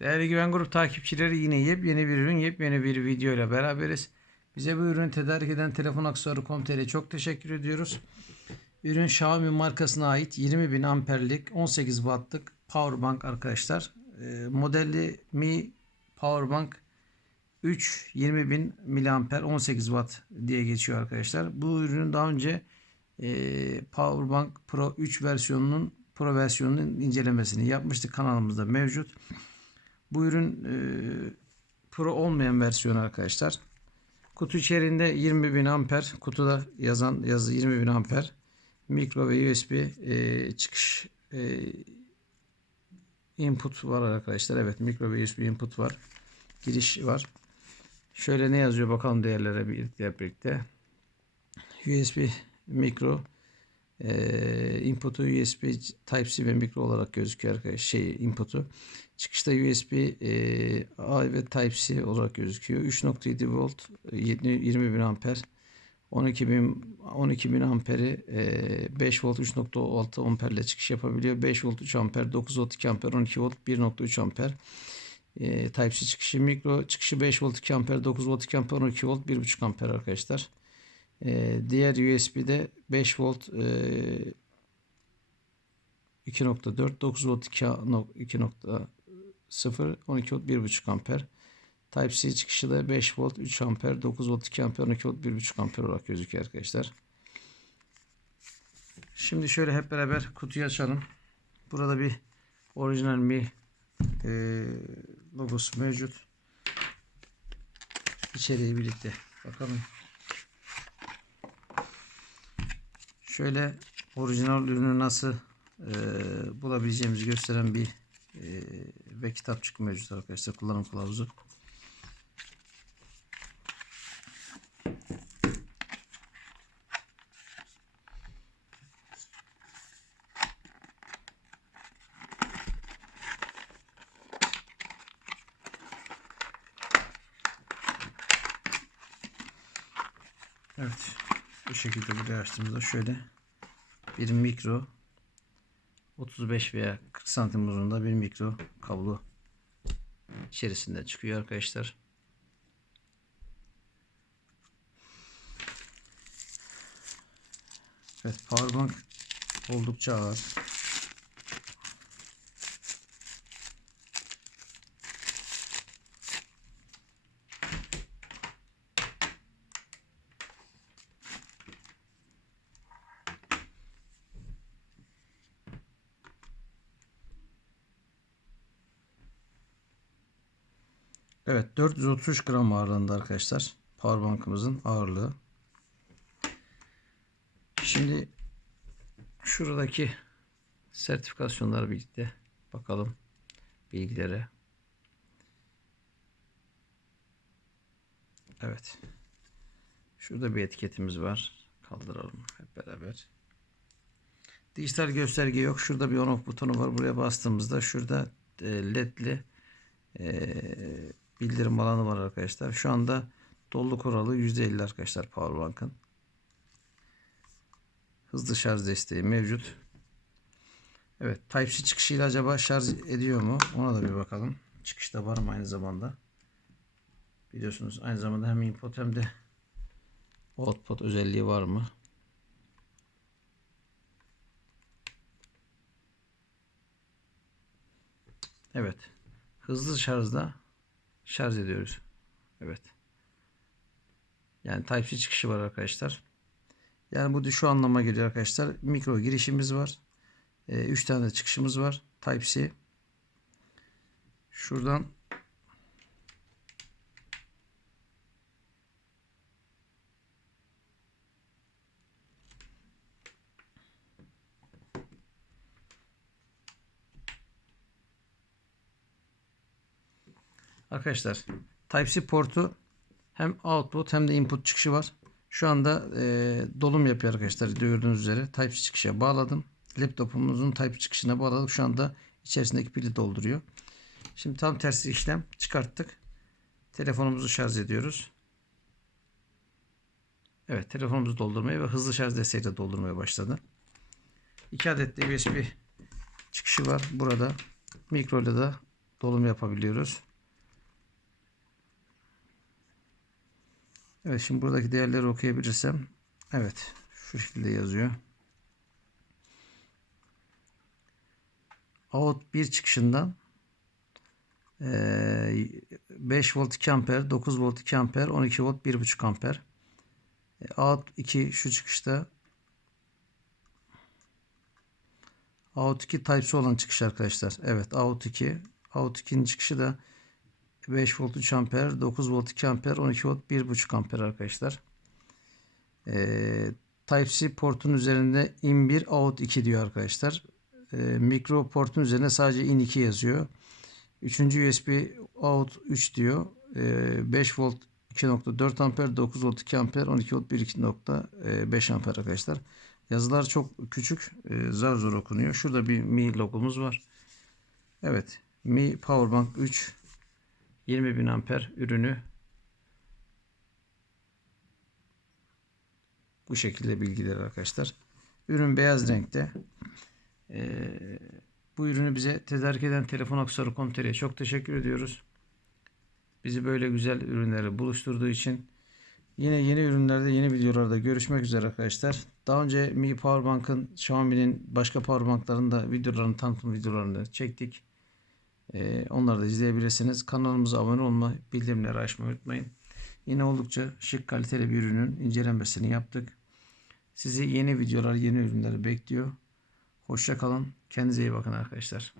Değerli Güven Grup takipçileri yine yepyeni bir ürün, yepyeni bir video ile beraberiz. Bize bu ürünü tedarik eden Telefon Aksesuarı.com.tr çok teşekkür ediyoruz. Ürün Xiaomi markasına ait 20.000 amperlik 18 wattlık powerbank arkadaşlar. Ee, modeli Mi Powerbank 3 20.000 miliamper 18 watt diye geçiyor arkadaşlar. Bu ürünün daha önce e, Powerbank Pro 3 versiyonunun Pro versiyonunun incelemesini yapmıştık kanalımızda mevcut. Bu ürün e, Pro olmayan versiyonu arkadaşlar. Kutu içerisinde 20.000 amper kutuda yazan yazı 20.000 amper mikro ve USB e, çıkış e, input var arkadaşlar. Evet mikro ve USB input var. Giriş var. Şöyle ne yazıyor bakalım değerlere birlikte birlikte. USB mikro e, input'u USB Type-C ve mikro olarak gözüküyor arkadaşlar. Şey input'u. Çıkışta USB e, A ve Type-C olarak gözüküyor. 3.7 volt 20 bin amper 12 bin 12 bin amperi e, 5 volt 3.6 amperle çıkış yapabiliyor. 5 volt 3 amper 9 volt 2 amper 12 volt 1.3 amper e, Type-C çıkışı mikro çıkışı 5 volt 2 amper 9 volt 2 amper 12 volt 1.5 amper arkadaşlar. E, diğer USB'de 5 volt e, 2.4 9 volt 2.0 12 volt 1.5 amper Type-C çıkışı da 5 volt 3 amper 9 volt 2 amper 12 volt 1.5 amper olarak gözüküyor arkadaşlar. Şimdi şöyle hep beraber kutuyu açalım. Burada bir orijinal Mi e, logosu mevcut. İçeriği birlikte bakalım. Şöyle orijinal ürünü nasıl e, bulabileceğimizi gösteren bir e, ve kitapçık mevcut arkadaşlar kullanım kılavuzu. Evet. Bu şekilde buraya açtığımızda şöyle bir mikro 35 veya 40 santim uzunluğunda bir mikro kablo içerisinde çıkıyor arkadaşlar. Evet powerbank oldukça ağır. Evet 433 gram ağırlığında arkadaşlar. Powerbank'ımızın ağırlığı. Şimdi şuradaki sertifikasyonları birlikte bakalım bilgilere. Evet. Şurada bir etiketimiz var. Kaldıralım hep beraber. Dijital gösterge yok. Şurada bir on off butonu var. Buraya bastığımızda şurada e, ledli e, bildirim alanı var arkadaşlar. Şu anda doluluk oranı %50 arkadaşlar Powerbank'ın. Hızlı şarj desteği mevcut. Evet Type-C çıkışıyla acaba şarj ediyor mu? Ona da bir bakalım. Çıkışta var mı aynı zamanda? Biliyorsunuz aynı zamanda hem input hem de output özelliği var mı? Evet. Hızlı şarjda şarj ediyoruz. Evet. Yani Type-C çıkışı var arkadaşlar. Yani bu da şu anlama geliyor arkadaşlar. Mikro girişimiz var. 3 tane de çıkışımız var. Type-C. Şuradan Arkadaşlar Type-C portu hem output hem de input çıkışı var. Şu anda e, dolum yapıyor arkadaşlar gördüğünüz üzere. Type-C çıkışa bağladım. Laptopumuzun Type-C çıkışına bağladık. Şu anda içerisindeki pili dolduruyor. Şimdi tam tersi işlem çıkarttık. Telefonumuzu şarj ediyoruz. Evet telefonumuzu doldurmaya ve hızlı şarj desteğiyle doldurmaya başladı. 2 adet de USB çıkışı var. Burada mikro ile de dolum yapabiliyoruz. Evet şimdi buradaki değerleri okuyabilirsem. Evet şu şekilde yazıyor. Out 1 çıkışından eee, 5 volt 2 amper, 9 volt 2 amper, 12 volt 1.5 amper. E, Out 2 şu çıkışta Out 2 Type-C olan çıkış arkadaşlar. Evet Out 2. Out 2'nin çıkışı da 5 volt 3 amper, 9 volt 2 amper, 12 volt 1.5 amper arkadaşlar. Ee, Type-C portun üzerinde in 1 out 2 diyor arkadaşlar. Ee, mikro portun üzerine sadece in 2 yazıyor. Üçüncü USB out 3 diyor. Ee, 5 volt 2.4 amper, 9 volt 2 amper, 12 volt 1.5 amper arkadaşlar. Yazılar çok küçük, e, zar zor okunuyor. Şurada bir Mi logomuz var. Evet, Mi Powerbank 3 20.000 amper ürünü bu şekilde bilgiler arkadaşlar. Ürün beyaz renkte. Ee, bu ürünü bize tedarik eden telefon aksesuarı.com.tr'ye çok teşekkür ediyoruz. Bizi böyle güzel ürünleri buluşturduğu için yine yeni ürünlerde yeni videolarda görüşmek üzere arkadaşlar. Daha önce Mi Powerbank'ın Xiaomi'nin başka powerbanklarını da videolarını tanıtım videolarını çektik. Ee, onları da izleyebilirsiniz. Kanalımıza abone olmayı, bildirimleri açmayı unutmayın. Yine oldukça şık kaliteli bir ürünün incelenmesini yaptık. Sizi yeni videolar, yeni ürünleri bekliyor. Hoşça kalın. Kendinize iyi bakın arkadaşlar.